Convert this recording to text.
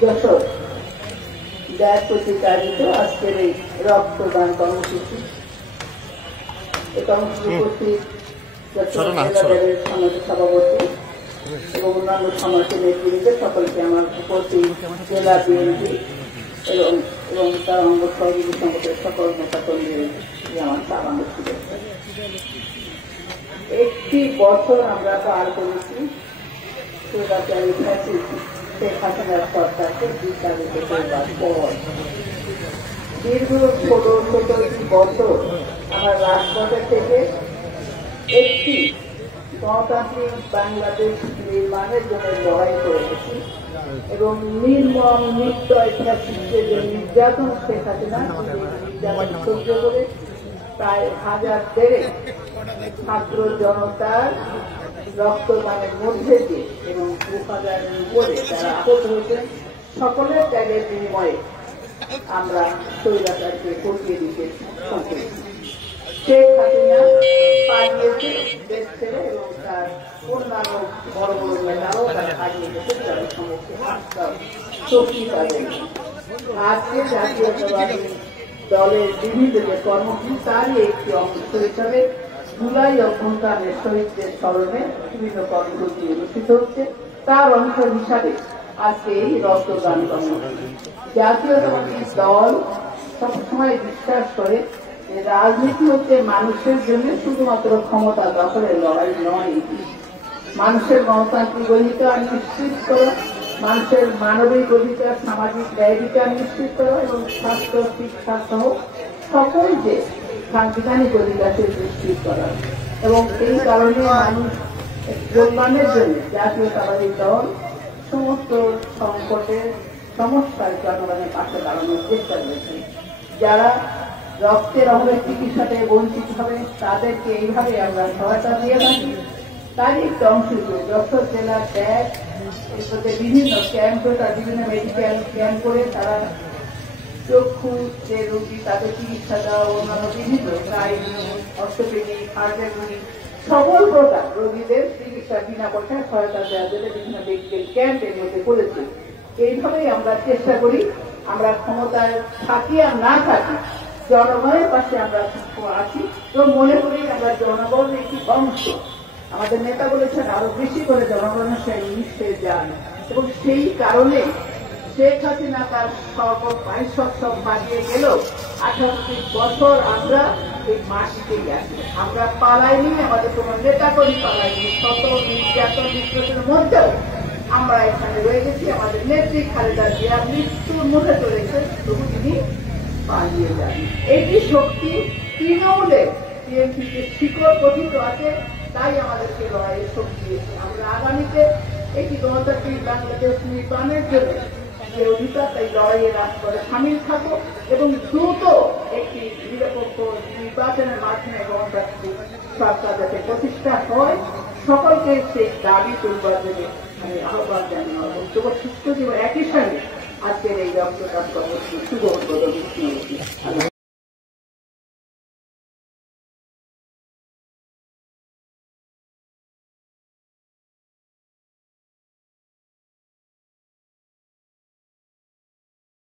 যশোর ব্যয় কর্তৃক আয়োজিত আজকের এই রক্তদান কর্মসূচি। এই কর্মসূচি উপস্থিত সমাজের সভাপতি এবং অন্যান্য সমাজের নেতৃবৃন্দ সকলকে আমার উপস্থিত জেলা বিএনপি এবং তার অঙ্গ সহযোগী সংগঠনের সকল নেতাকর্মীদের আমার সামান্য শুভেচ্ছা। একটি বছর আমরা পার করেছি স্বৈরাচারী ফ্যাসিস্ট শেখ হাসিনার সরকারকে বিস্তারিত করবার পর। দীর্ঘ ছোট বছর আমরা রাজপথে থেকে একটি গণতান্ত্রিক বাংলাদেশ নির্মাণের জন্য লড়াই করেছি এবং নির্মম নিশ্চয় ফ্যাসিস্টের যে নির্যাতন শেখ হাসিনা নির্যাতন সহ্য করে প্রায় 1000 ছাত্র জনতার রক্তদানের মধ্যে দিয়ে এবং 2000-এর উপরে যারা আহত হয়েছেন সকলের ত্যাগের বিনিময়ে আমরা স্বৈরাচারকে করিয়ে দিতে সক্ষম হয়েছি। শেখ হাসিনা পালিয়েছে দেশ ছেড়ে এবং তার অন্যান্য বড় বড় নেতারাও তারা পালিয়ে গেছে, যাদের সমস্ত শক্তি পাবেন। আজকে জাতীয়তাবাদী দলের বিভিন্ন যে কর্মসূচি তারই একটি অংশ হিসাবে জুলাই অভ্যুত্থানের শহীদদের স্মরণে বিভিন্ন কর্মসূচি অনুষ্ঠিত হচ্ছে। তার অংশ হিসাবে আজকে এই রক্তদান কর্মসূচি। জাতীয়তাবাদী দল সবসময় বিশ্বাস করে যে রাজনীতি হচ্ছে মানুষের জন্য শুধুমাত্র ক্ষমতা দখলের লড়াই নয়, মানুষের গণতান্ত্রিক অধিকার নিশ্চিত করা, মানুষের মানবিক অধিকার, সামাজিক ন্যায়াধিকার নিশ্চিত করা এবং স্বাস্থ্য শিক্ষা সহ সকল যে সাংবিধানিক অধিকারকে নিশ্চিত করা। এবং এই কারণে মানুষ যোগদানের জন্য জাতীয়তাবাদী দল সমস্ত সংকটের সমস্যায় জনগণের পাশে দাঁড়ানোর চেষ্টা করেছে। যারা রক্তের অভাবে চিকিৎসাতে বঞ্চিত হবে তাদেরকে এইভাবে আমরা সহায়তা দিয়ে থাকি। তারই একটি অংশ হিসেবে যশোর জেলার ব্যাগ বিভিন্ন ক্যাম্প, বিভিন্ন মেডিকেল ক্যাম্প করে তারা চক্ষু যে রোগী তাদের চিকিৎসা দেওয়া, অন্যান্য বিভিন্ন অর্থোপেডিক, হার্টের রোগী সকল প্রকার রোগীদের চিকিৎসা বিনা পয়সায় সহায়তা দেওয়ার জন্য বিভিন্ন মেডিকেল ক্যাম্প এর মধ্যে করেছে। এইভাবেই আমরা চেষ্টা করি, আমরা ক্ষমতায় থাকি আর না থাকি জনগণের পাশে আমরা আছি এবং মনে করি আমরা জনগণের একটি অংশ। আমাদের নেতা বলেছেন আরো বেশি করে জনগণের সেই মিশে যান এবং সেই কারণে শেখ হাসিনা তার সব বাড়িয়ে গেল। 18 বছর আমরা এই মাটিতেই আছি, আমরা পালাইনি, আমাদের কোন নেতা করি পালাইনি। শত নির্যাতন নিষ্পেষণের মধ্যেও আমরা এখানে রয়ে গেছি। আমাদের নেত্রী খালেদা জিয়া মৃত্যুর মুখে চলেছেন, তবু তিনি পালিয়ে যান। এটি শক্তি তৃণমূলে বিএনপিতে শিকড় গঠিত আছে, তাই আমাদেরকে লড়াইয়ের শক্তি দিয়েছে। আমরা আগামীতে একটি গণতান্ত্রিক বাংলাদেশ নির্মাণের জন্য যে অধিকার তাই লড়াইয়ের রাজপথে সামিল থাকবো এবং দ্রুত একটি নিরপেক্ষ নির্বাচনের মাধ্যমে গণতান্ত্রিক সরকার যাতে প্রতিষ্ঠা হয় সকলকে সেই দাবি তুলবার জন্য আমি আহ্বান জানানো বক্তব্য সুস্থ জীবন একই সঙ্গে আজকের এই রক্তদান কর্মসূচি শুভ উদ্বোধন।